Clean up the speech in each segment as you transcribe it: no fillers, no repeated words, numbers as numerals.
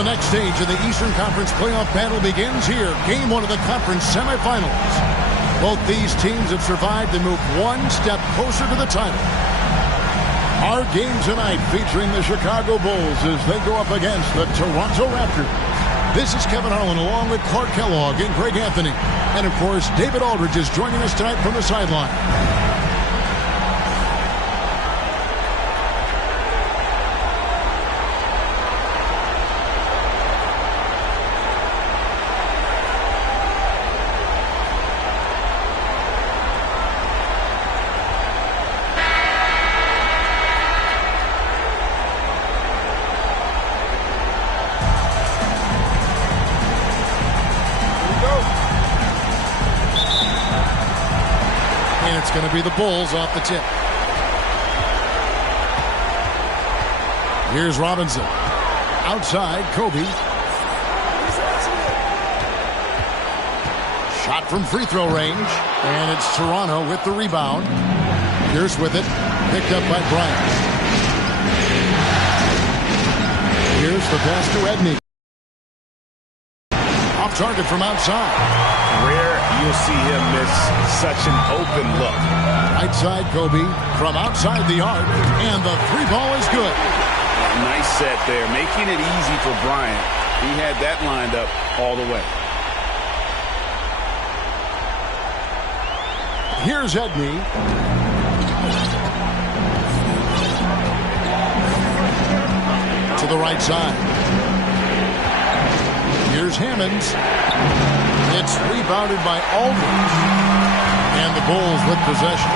The next stage of the Eastern Conference playoff battle begins here. Game one of the conference semifinals. Both these teams have survived and moved one step closer to the title. Our game tonight featuring the Chicago Bulls as they go up against the Toronto Raptors. This is Kevin Harlan along with Clark Kellogg and Greg Anthony. And of course, David Aldridge is joining us tonight from the sideline. It's going to be the Bulls off the tip. Here's Robinson. Outside, Kobe. Shot from free throw range. And it's Toronto with the rebound. Pierce with it. Picked up by Bryant. Here's the pass to Edney. Off target from outside. Rare you'll see him miss such an open look. Right side, Kobe from outside the arc, and the three ball is good. Nice set there, making it easy for Bryant. He had that lined up all the way. Here's Edney. To the right side. Here's Hammonds. It's rebounded by Aldridge. And the Bulls with possession.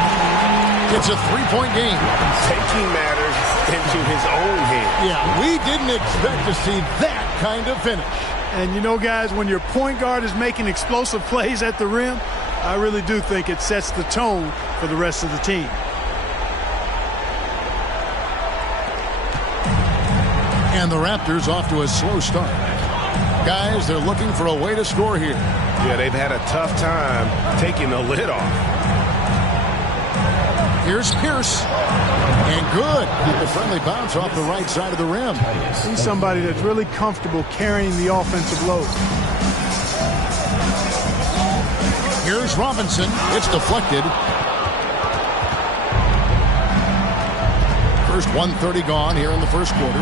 It's a three-point game. Taking matters into his own hands. Yeah, we didn't expect to see that kind of finish. And you know, guys, when your point guard is making explosive plays at the rim, I really do think it sets the tone for the rest of the team. And the Raptors off to a slow start. Guys, they're looking for a way to score here. Yeah, they've had a tough time taking the lid off. Here's Pierce. And good. Get the friendly bounce off the right side of the rim. He's somebody that's really comfortable carrying the offensive load. Here's Robinson. It's deflected. First 1:30 gone here in the first quarter.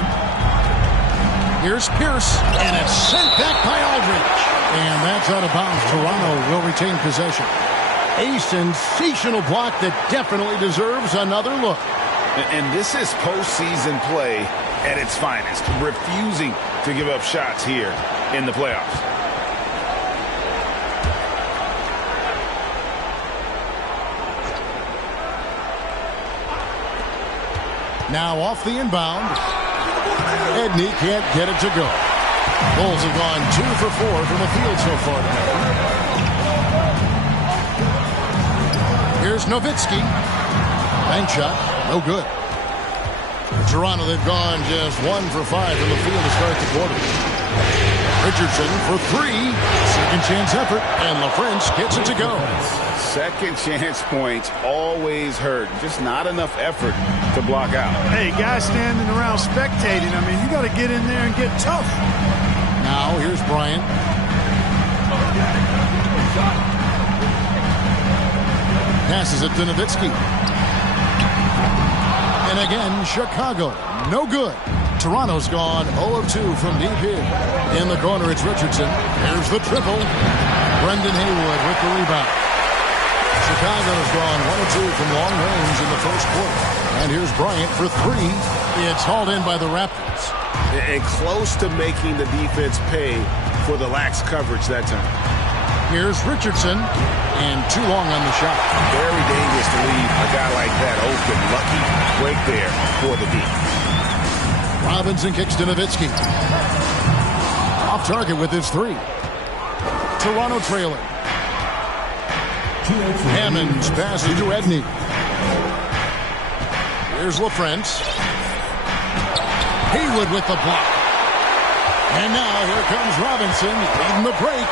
Here's Pierce, and it's sent back by Aldridge. And that's out of bounds. Toronto will retain possession. A sensational block that definitely deserves another look. And this is postseason play at its finest, refusing to give up shots here in the playoffs. Now off the inbound. Edney can't get it to go. Bulls have gone 2 for 4 from the field so far tonight. Here's Nowitzki. Bank shot, no good. Toronto, they've gone just 1 for 5 from the field to start the quarter. Richardson for 3. Second chance effort, and LaFrance gets it to go. Second chance points always hurt. Just not enough effort to block out. Hey, guys standing around spectating. I mean, you got to get in there and get tough. Now, here's Bryant. Passes it to Nowitzki. And again, Chicago. No good. Toronto's gone 0 of 2 from deep here. In the corner, it's Richardson. Here's the triple. Brendan Haywood with the rebound. Chicago has gone 1 of 2 from long range in the first quarter. And here's Bryant for 3. It's hauled in by the Raptors. And close to making the defense pay for the lax coverage that time. Here's Richardson. And too long on the shot. Very dangerous to leave a guy like that open. Lucky break there for the D. Robinson kicks to Nowitzki. Off target with his 3. Toronto trailing. Hammonds passes to Edney. Here's LaFrance. Haywood with the block. And now here comes Robinson leading the break.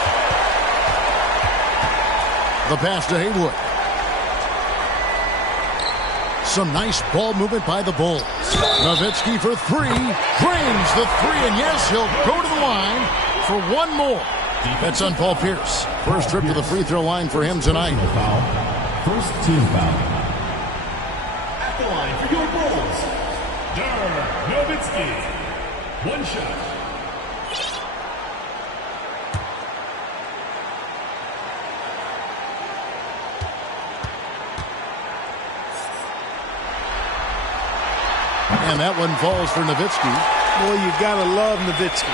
The pass to Haywood. Some nice ball movement by the Bulls. Nowitzki for 3. Drains the 3, and yes, he'll go to the line for one more. That's on Paul Pierce. First trip to the free throw line for him tonight. First team foul. At the line for your Bulls, Nowitzki. One shot. And that one falls for Nowitzki. Boy, you got to love Nowitzki.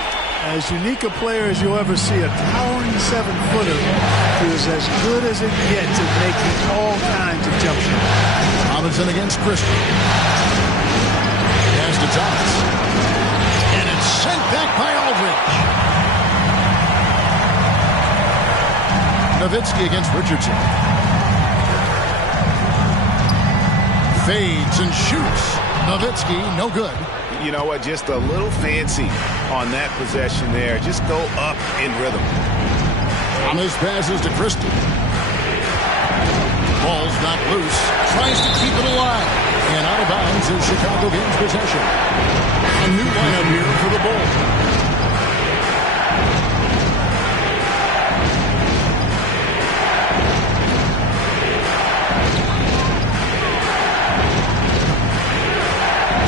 As unique a player as you'll ever see, a towering 7-footer who is as good as it gets at making all kinds of jump shots. Robinson against Christie. Pass to Thomas. And it's sent back by Aldridge. Nowitzki against Richardson. Fades and shoots. Nowitzki, no good. You know what? Just a little fancy on that possession there. Just go up in rhythm. Thomas passes to Christie. Ball's not loose. Tries to keep it alive. And out of bounds as Chicago gains possession. A new lineup here for the Bulls.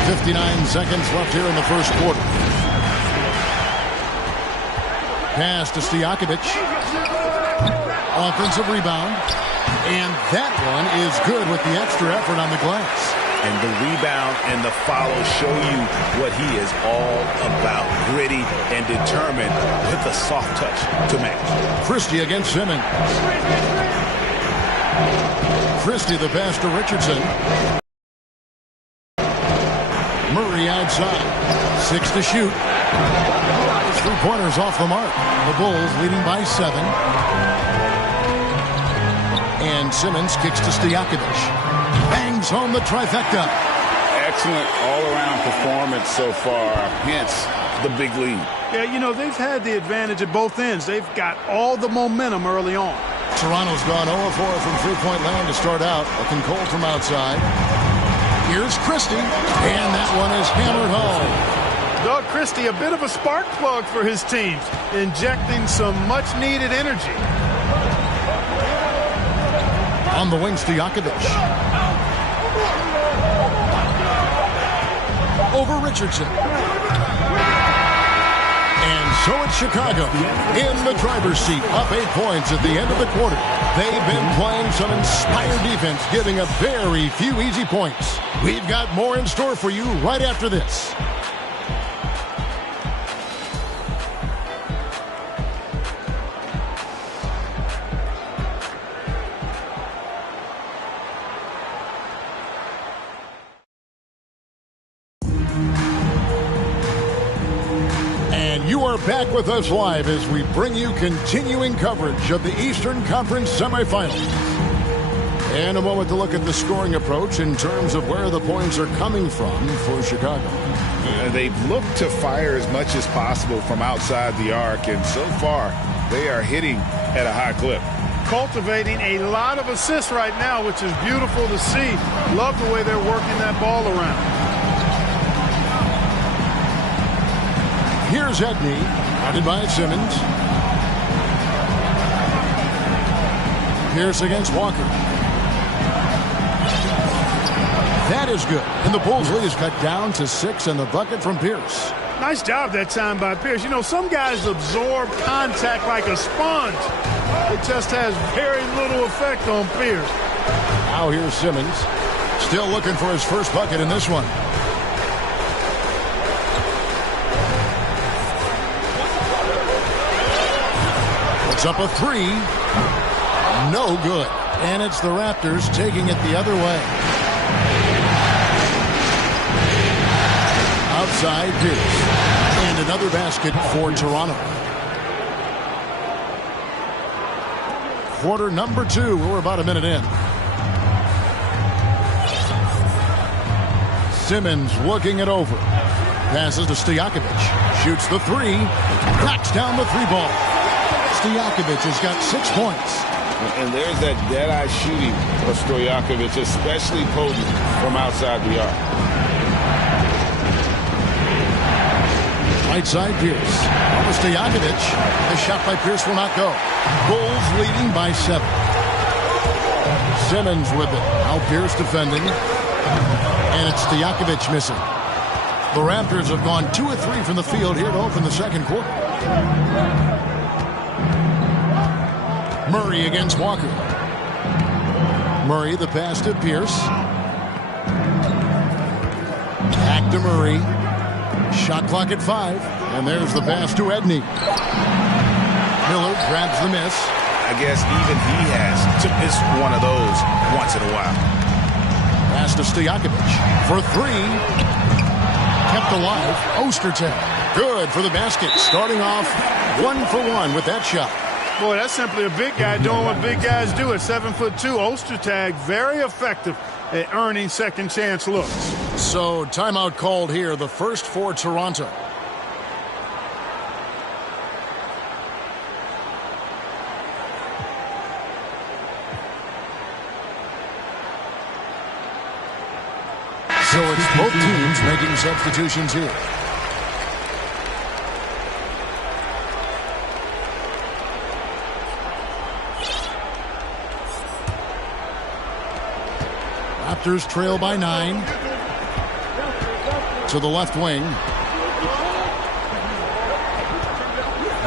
.59 seconds left here in the first quarter. Pass to Stojakovic. Offensive rebound. And that one is good with the extra effort on the glass. And the rebound and the follow show you what he is all about. Gritty and determined with a soft touch to match. Christie against Simmons. Christie the pass to Richardson. Murray outside. 6 to shoot. 3-pointers off the mark. The Bulls leading by 7. And Simmons kicks to Stojakovic. Bangs home the trifecta. Excellent all-around performance so far. Hence the big lead. Yeah, you know, they've had the advantage at both ends. They've got all the momentum early on. Toronto's gone 0-4 from three-point land to start out. Looking cold from outside. Here's Christie, and that one is hammered home. Doug Christie, a bit of a spark plug for his teams, injecting some much-needed energy. On the wing, Stojakovic. Over Richardson. And so it's Chicago in the driver's seat, up 8 points at the end of the quarter. They've been playing some inspired defense, giving up very few easy points. We've got more in store for you right after this. You are back with us live as we bring you continuing coverage of the Eastern Conference semifinals. And a moment to look at the scoring approach in terms of where the points are coming from for Chicago. They've looked to fire as much as possible from outside the arc, and so far they are hitting at a high clip. Cultivating a lot of assists right now, which is beautiful to see. Love the way they're working that ball around. Here's Edney, guarded by Simmons. Pierce against Walker. That is good. And the Bulls lead is cut down to 6 and the bucket from Pierce. Nice job that time by Pierce. You know, some guys absorb contact like a sponge. It just has very little effect on Pierce. Now here's Simmons. Still looking for his first bucket in this one. Puts up a 3. No good. And it's the Raptors taking it the other way. Outside Pierce. And another basket for Toronto. Quarter number 2. We're about a minute in. Simmons looking it over. Passes to Stojakovic. Shoots the 3. Knocks down the 3-ball. Stojakovic has got 6 points. And there's that dead-eye shooting of Stojakovic, especially potent from outside the arc. Right side Pierce. Over Stojakovic. The shot by Pierce will not go. Bulls leading by 7. Simmons with it. Now Pierce defending. And it's Stojakovic missing. The Raptors have gone 2 of 3 from the field here to open the second quarter. Murray against Walker. Murray the pass to Pierce. Back to Murray. Shot clock at 5. And there's the pass to Edney. Miller grabs the miss. I guess even he has to miss one of those once in a while. Pass to Stojakovic for 3. Kept alive. Ostertag. Good for the basket. Starting off 1 for 1 with that shot. Boy, that's simply a big guy doing what big guys do at 7'2". Ostertag very effective at earning second chance looks. So timeout called here, the first for Toronto. So it's both teams making substitutions here. Raptors trail by 9. To the left wing.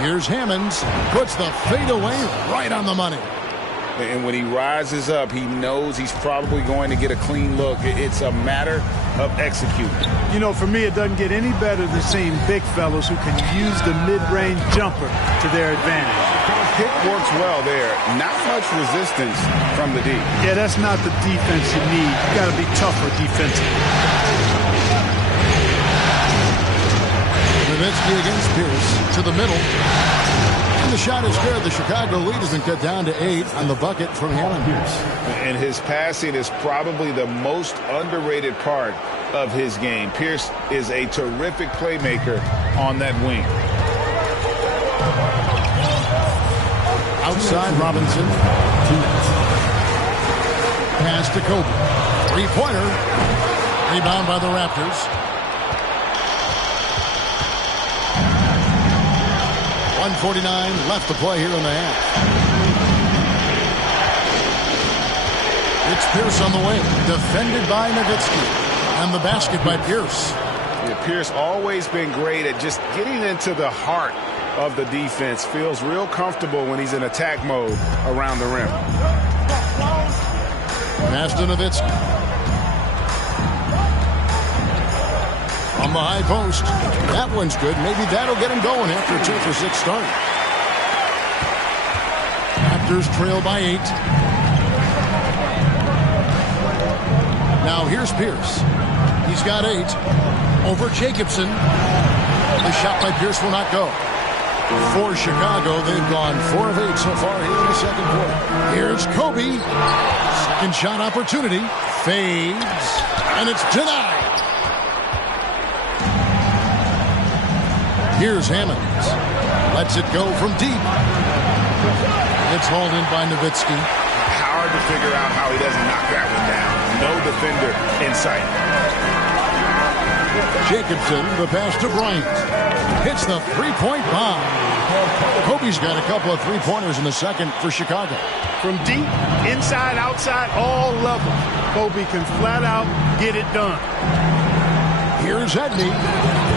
Here's Hammonds. Puts the fadeaway right on the money. And when he rises up, he knows he's probably going to get a clean look. It's a matter of executing. You know, for me, it doesn't get any better than seeing big fellows who can use the mid-range jumper to their advantage. Pick works well there. Not much resistance from the D. Yeah, that's not the defense you need. You got to be tougher defensively. Nowitzki against Pierce to the middle. And the shot is good. The Chicago lead has been cut down to 8 on the bucket from Hammond. And his passing is probably the most underrated part of his game. Pierce is a terrific playmaker on that wing. Outside Robinson. Pass to Kobe. 3-pointer. Rebound by the Raptors. 1:49 left to play here in the half. It's Pierce on the wing. Defended by Nowitzki. And the basket by Pierce. Yeah, Pierce always been great at just getting into the heart of the defense. Feels real comfortable when he's in attack mode around the rim. Pass to Nowitzki. On the high post. That one's good. Maybe that'll get him going after a 2 for 6 start. Raptors trail by 8. Now here's Pierce. He's got 8. Over Jacobson. The shot by Pierce will not go. For Chicago, they've gone 4 of 8 so far here in the second quarter. Here's Kobe. Second shot opportunity. Fades. And it's denied. Here's Hammonds. Lets it go from deep. It's hauled in by Nowitzki. Hard to figure out how he doesn't knock that one down. No defender in sight. Jacobson, the pass to Bryant. Hits the three-point bomb. Kobe's got a couple of three-pointers in the second for Chicago. From deep, inside, outside, all levels, Kobe can flat out get it done. Here's Edney,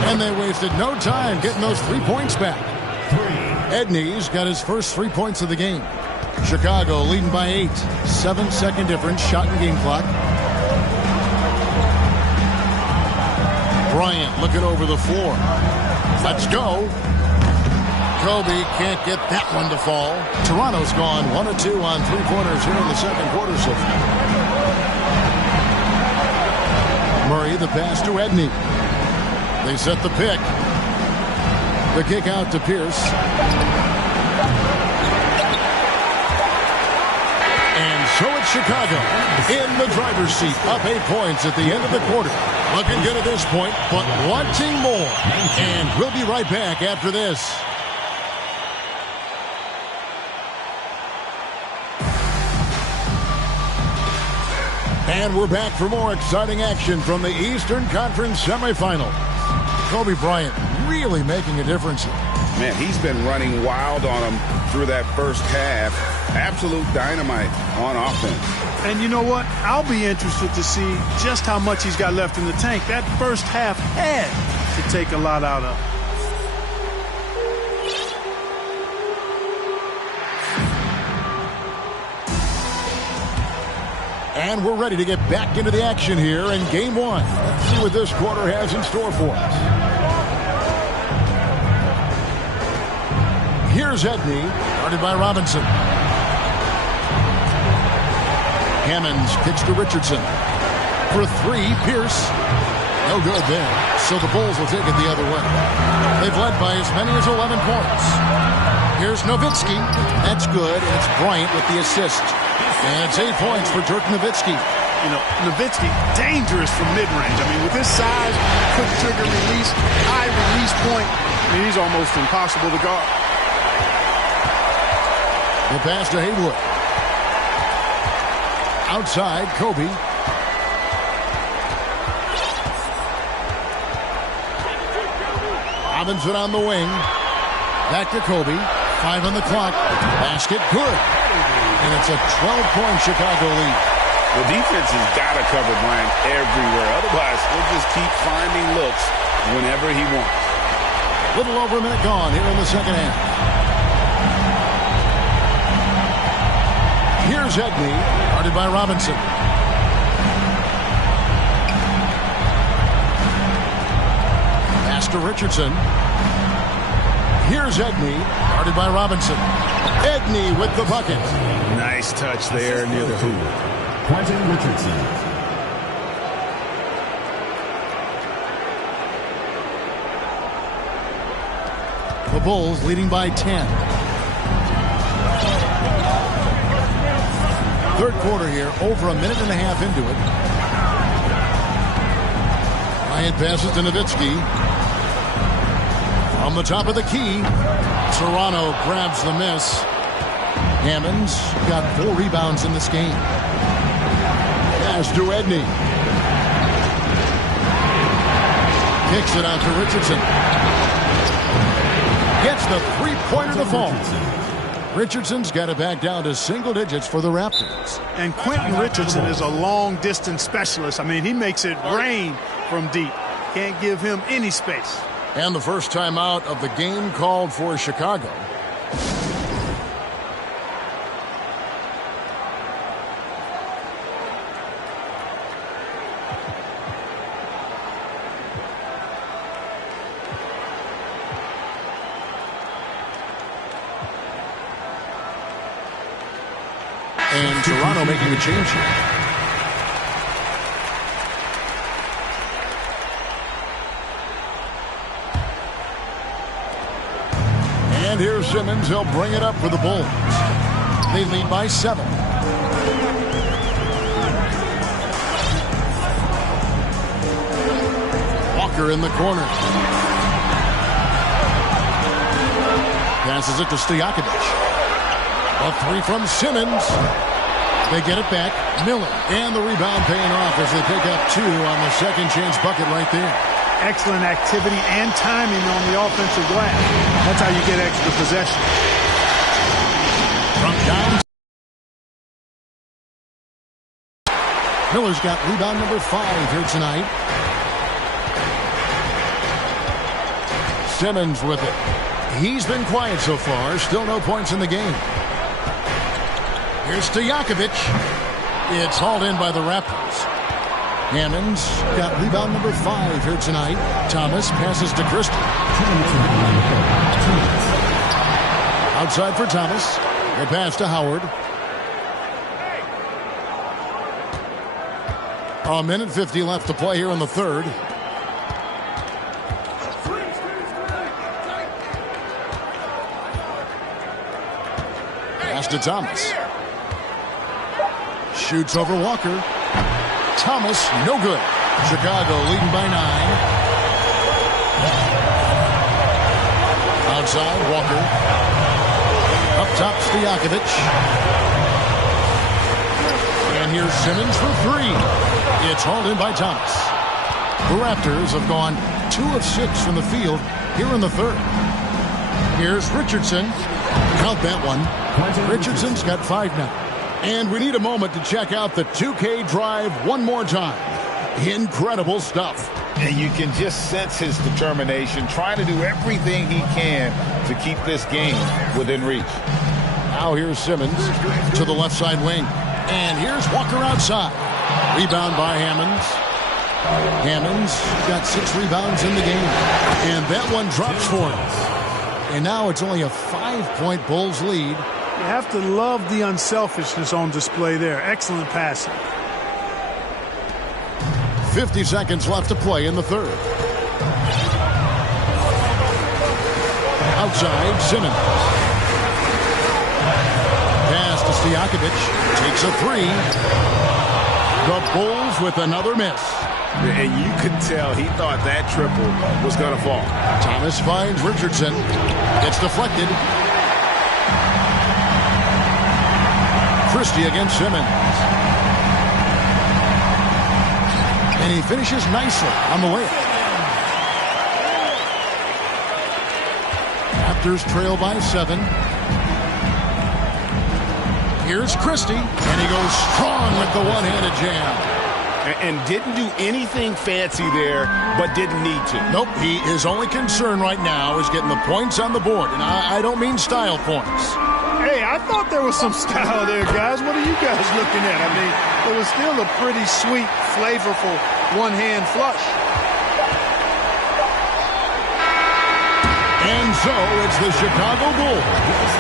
and they wasted no time getting those 3 points back. Edney's got his first 3 points of the game. Chicago leading by 8. 7-second difference, shot and game clock. Bryant looking over the floor. Let's go. Kobe can't get that one to fall. Toronto's gone 1 of 2 on three-pointers here in the second quarter so far. Murray, the pass to Edney. They set the pick. The kick out to Pierce. And so it's Chicago in the driver's seat, up 8 points at the end of the quarter. Looking good at this point, but wanting more. And we'll be right back after this. And we're back for more exciting action from the Eastern Conference semifinals. Kobe Bryant really making a difference here. Man, he's been running wild on him through that first half. Absolute dynamite on offense. And you know what? I'll be interested to see just how much he's got left in the tank. That first half had to take a lot out of. And we're ready to get back into the action here in Game 1. Let's see what this quarter has in store for us. Here's Edney, guarded by Robinson. Hammonds kicks to Richardson. For 3, Pierce. No good there. So the Bulls will take it the other way. They've led by as many as 11 points. Here's Nowitzki. That's good. And it's Bryant with the assist. And it's 8 points for Dirk Nowitzki. You know, Nowitzki, dangerous from mid-range. I mean, with his size, quick trigger release, high release point, I mean, he's almost impossible to guard. The pass to Haywood. Outside, Kobe. Robinson on the wing. Back to Kobe. 5 on the clock. Basket good. And it's a 12-point Chicago lead. The defense has got to cover Bryant everywhere. Otherwise, he'll just keep finding looks whenever he wants. Little over a minute gone here in the second half. Here's Edney, guarded by Robinson. Pass to Richardson. Here's Edney, guarded by Robinson. Edney with the bucket. Nice touch there near the hoop. Quentin Richardson. The Bulls leading by 10. Third quarter here, over a minute and a half into it. Bryant passes to Nowitzki. From the top of the key, Toronto grabs the miss. Hammonds got 4 rebounds in this game. Pass to Edney. Kicks it out to Richardson. Gets the three-pointer to fall. Richardson's got it back down to single digits for the Raptors. And Quentin Richardson is a long-distance specialist. I mean, he makes it rain from deep. Can't give him any space. And the first time out of the game called for Chicago. And Toronto making a change here. And here's Simmons. He'll bring it up for the Bulls. They lead by 7. Walker in the corner. Passes it to Stojakovic. A 3 from Simmons. They get it back. Miller. And the rebound paying off as they pick up 2 on the second chance bucket right there. Excellent activity and timing on the offensive glass. That's how you get extra possession. From down. Miller's got rebound number 5 here tonight. Simmons with it. He's been quiet so far. Still no points in the game. Here's Stojakovic. It's hauled in by the Raptors. Hammond's got rebound number 5 here tonight. Thomas passes to Christie. Outside for Thomas. The pass to Howard. A minute 50 left to play here in the third. Pass to Thomas. Shoots over Walker. Thomas, no good. Chicago leading by 9. Outside, Walker. Up top, Stojakovic. And here's Simmons for 3. It's hauled in by Thomas. The Raptors have gone 2 of 6 from the field here in the third. Here's Richardson. Count that one. Richardson's got 5 now. And we need a moment to check out the 2K drive one more time. Incredible stuff. And you can just sense his determination, trying to do everything he can to keep this game within reach. Now here's Simmons to the left side wing. And here's Walker outside. Rebound by Hammonds. Hammonds got 6 rebounds in the game. And that one drops for him. And now it's only a 5-point Bulls lead. You have to love the unselfishness on display there. Excellent passing. 50 seconds left to play in the third. Outside, Simmons. Pass to Stojakovic. Takes a 3. The Bulls with another miss. And you could tell he thought that triple was going to fall. Thomas finds Richardson. It's deflected. Christie against Simmons. And he finishes nicely on the layup. Raptors trail by 7. Here's Christie, and he goes strong with the one-handed jam. And didn't do anything fancy there, but didn't need to. Nope, his only concern right now is getting the points on the board. And I don't mean style points. Hey, I thought there was some style there, guys. What are you guys looking at? I mean, it was still a pretty sweet, flavorful one-hand flush. And so it's the Chicago Bulls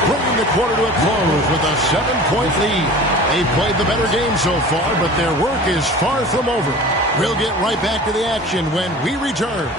bringing the quarter to a close with a 7-point lead. They've played the better game so far, but their work is far from over. We'll get right back to the action when we return.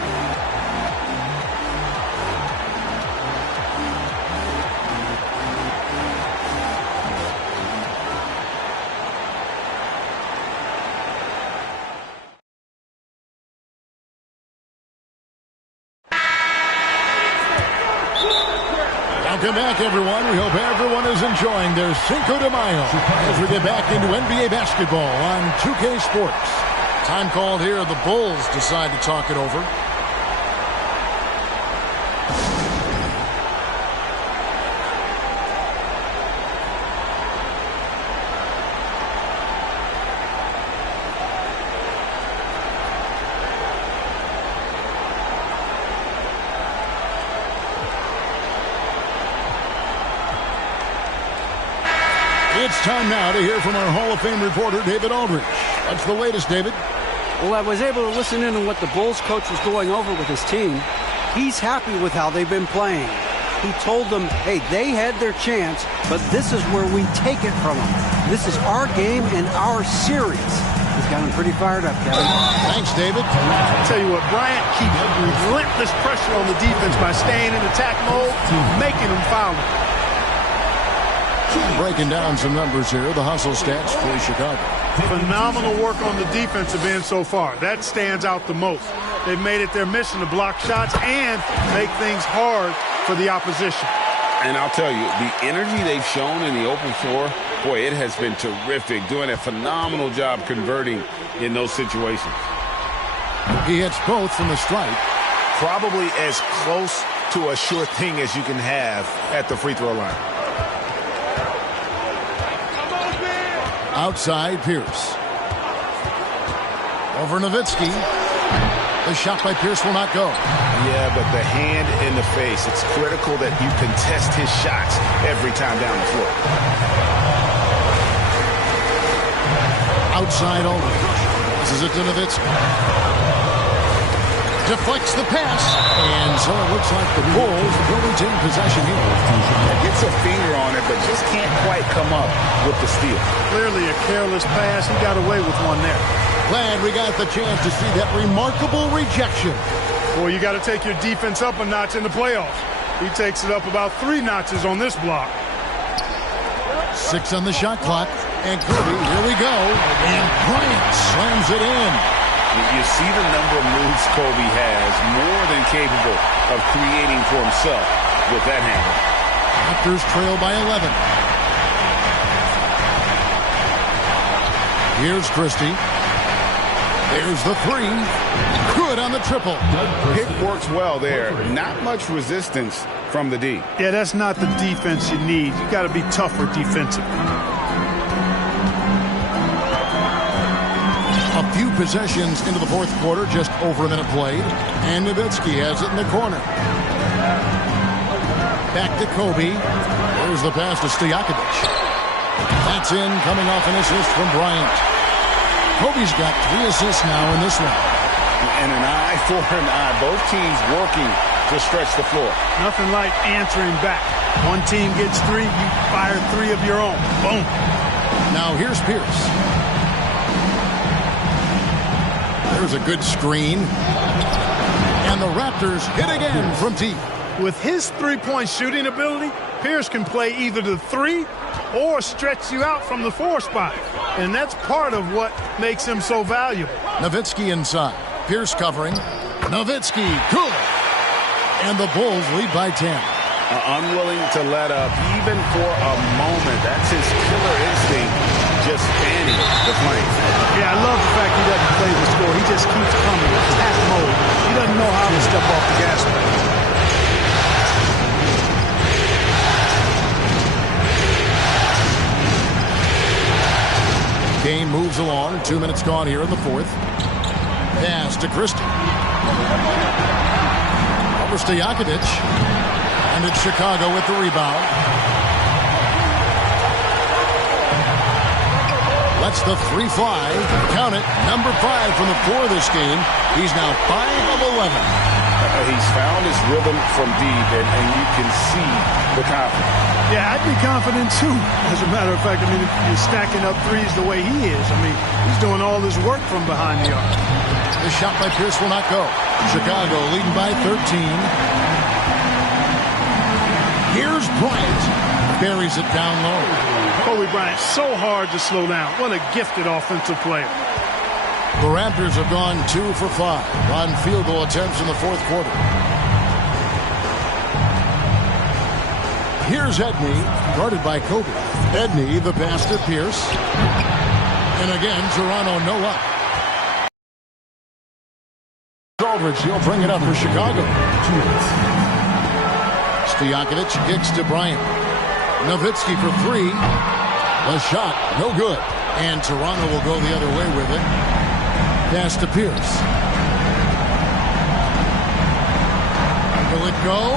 Welcome back, everyone. We hope everyone is enjoying their Cinco de Mayo as we get back into NBA basketball on 2K Sports. Time called here. The Bulls decide to talk it over. It's time now to hear from our Hall of Fame reporter, David Aldridge. What's the latest, David? Well, I was able to listen in on what the Bulls coach was going over with his team. He's happy with how they've been playing. He told them, hey, they had their chance, but this is where we take it from them. This is our game and our series. He's got him pretty fired up, Kevin. Thanks, David. I'll tell you what, Bryant keeps relentless pressure on the defense by staying in attack mode, making them foul. Breaking down some numbers here, the hustle stats for Chicago. Phenomenal work on the defensive end so far. That stands out the most. They've made it their mission to block shots and make things hard for the opposition. And I'll tell you, the energy they've shown in the open floor, boy, it has been terrific, doing a phenomenal job converting in those situations. He hits both from the stripe. Probably as close to a sure thing as you can have at the free throw line. Outside, Pierce. Over Nowitzki. The shot by Pierce will not go. Yeah, but the hand in the face, it's critical that you contest his shots every time down the floor. Outside over. This is it to Nowitzki. Deflects the pass. And so it looks like the Bulls will retain possession here. Gets a finger on it, but just can't quite come up with the steal. Clearly a careless pass. He got away with one there. Glad we got the chance to see that remarkable rejection. Boy, you got to take your defense up a notch in the playoffs. He takes it up about 3 notches on this block. 6 on the shot clock. And Kirby, here we go. And Bryant slams it in. You see the number of moves Kobe has, more than capable of creating for himself with that handle. Raptors trail by 11. Here's Christie. There's the 3. Good on the triple. Pick works well there. Not much resistance from the D. Yeah, that's not the defense you need. You got to be tougher defensively. A few possessions into the fourth quarter, just over a minute played. And Nowitzki has it in the corner. Back to Kobe. There's the pass to Stojakovic. That's in, coming off an assist from Bryant. Kobe's got 3 assists now in this one. And an eye for an eye. Both teams working to stretch the floor. Nothing like answering back. One team gets 3, you fire 3 of your own. Boom. Now here's Pierce. There's a good screen. And the Raptors hit again from deep. With his three-point shooting ability, Pierce can play either the 3 or stretch you out from the 4 spot. And that's part of what makes him so valuable. Nowitzki inside. Pierce covering. Nowitzki, good. And the Bulls lead by 10. Unwilling to let up even for a moment. That's his killer instinct, just fanning the flame. Yeah, I love the fact he doesn't play the score. He just keeps coming. Attack mode. He doesn't know how to step off the gas pedal. Game moves along. 2 minutes gone here in the fourth. Pass to Christie. Over Stojakovic. And it's Chicago with the rebound. Lets the 3 fly. Count it. Number 5 from the floor this game. He's now 5 of 11. He's found his rhythm from deep, and you can see the confidence. Yeah, I'd be confident too. As a matter of fact, I mean, if you're stacking up 3s the way he is, I mean, he's doing all this work from behind the arc. The shot by Pierce will not go. Chicago leading by 13. Here's Bryant. Buries it down low. Kobe Bryant, so hard to slow down. What a gifted offensive player. The Raptors have gone 2 for 5 on field goal attempts in the fourth quarter. Here's Edney, guarded by Kobe. Edney, the pass to Pierce. And again, Toronto no up. Aldridge, he'll bring it up for Chicago. Stojakovic kicks to Bryant. Nowitzki for 3. The shot, no good. And Toronto will go the other way with it. Pass to Pierce. Will it go?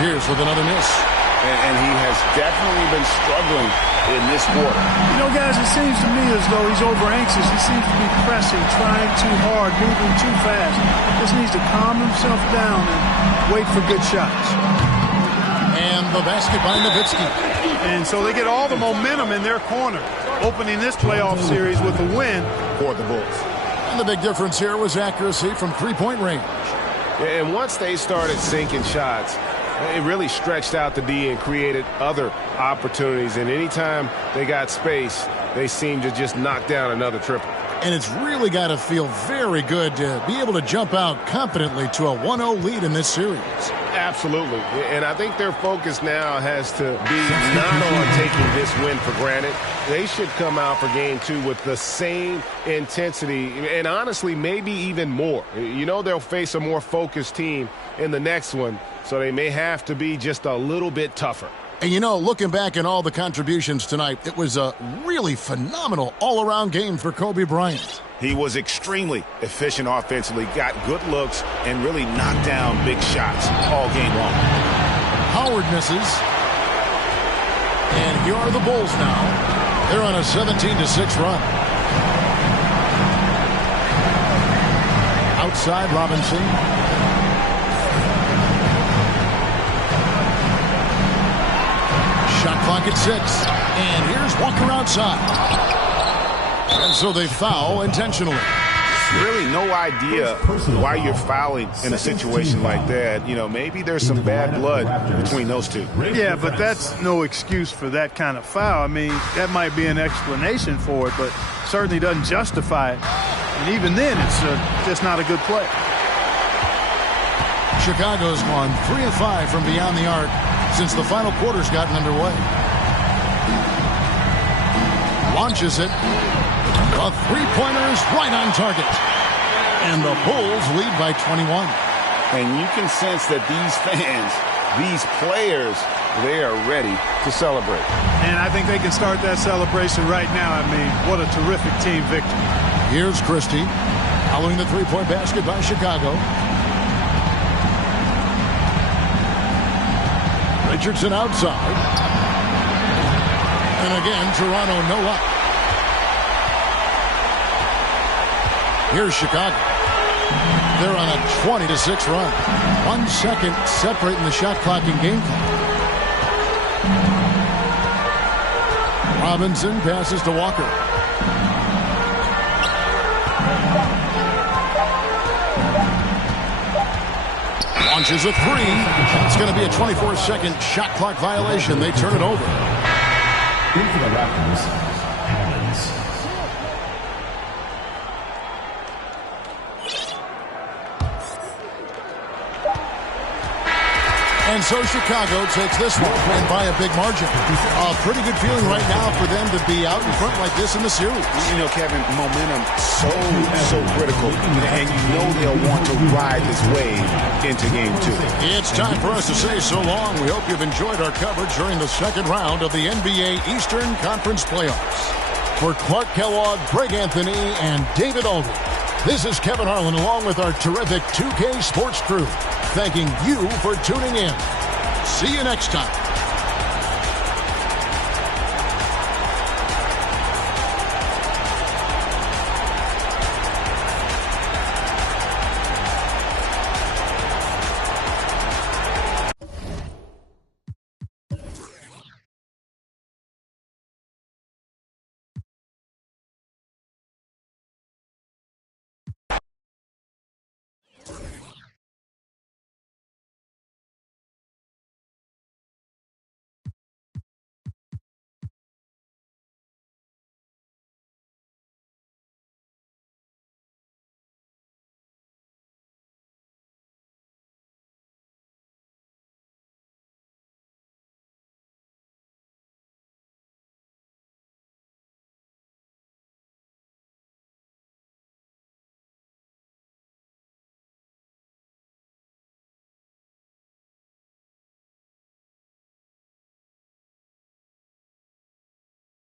Pierce with another miss. And he has definitely been struggling in this quarter. You know, guys, it seems to me as though he's over-anxious. He seems to be pressing, trying too hard, moving too fast. Just needs to calm himself down and wait for good shots. And the basket by Nowitzki. And so they get all the momentum in their corner, opening this playoff series with a win for the Bulls. And the big difference here was accuracy from three-point range. And once they started sinking shots, it really stretched out the D and created other opportunities. And anytime they got space, they seemed to just knock down another triple. And it's really got to feel very good to be able to jump out confidently to a 1-0 lead in this series. Absolutely. And I think their focus now has to be not on taking this win for granted. They should come out for game 2 with the same intensity and honestly maybe even more. You know, they'll face a more focused team in the next one, so they may have to be just a little bit tougher. And you know, looking back at all the contributions tonight, it was a really phenomenal all-around game for Kobe Bryant. He was extremely efficient offensively, got good looks, and really knocked down big shots all game long. Howard misses. And here are the Bulls now. They're on a 17-6 run. Outside Robinson. Shot clock at 6. And here's Walker outside. And so they foul intentionally. Really no idea why you're fouling in a situation like that. You know, maybe there's some bad blood between those two. Yeah, but that's no excuse for that kind of foul. I mean, that might be an explanation for it, but certainly doesn't justify it. And even then, it's just not a good play. Chicago's gone 3 of 5 from beyond the arc since the final quarter's gotten underway. Launches it. The three-pointer is right on target. And the Bulls lead by 21. And you can sense that these fans, these players, they are ready to celebrate. And I think they can start that celebration right now. I mean, what a terrific team victory. Here's Christie following the three-point basket by Chicago. Richardson outside. And again, Toronto no luck. Here's Chicago. They're on a 20-6 run. 1 second separating the shot clock and game clock. Robinson passes to Walker. Launches a 3. It's going to be a 24-second shot clock violation. They turn it over. In for the Raptors, And so Chicago takes this one and by a big margin. A pretty good feeling right now for them to be out in front like this in the series. You know, Kevin, momentum so critical. And you know they'll want to ride this wave into game 2. It's time for us to say so long. We hope you've enjoyed our coverage during the second round of the NBA Eastern Conference Playoffs. For Clark Kellogg, Greg Anthony, and David Aldridge, this is Kevin Harlan along with our terrific 2K Sports crew, thanking you for tuning in. See you next time.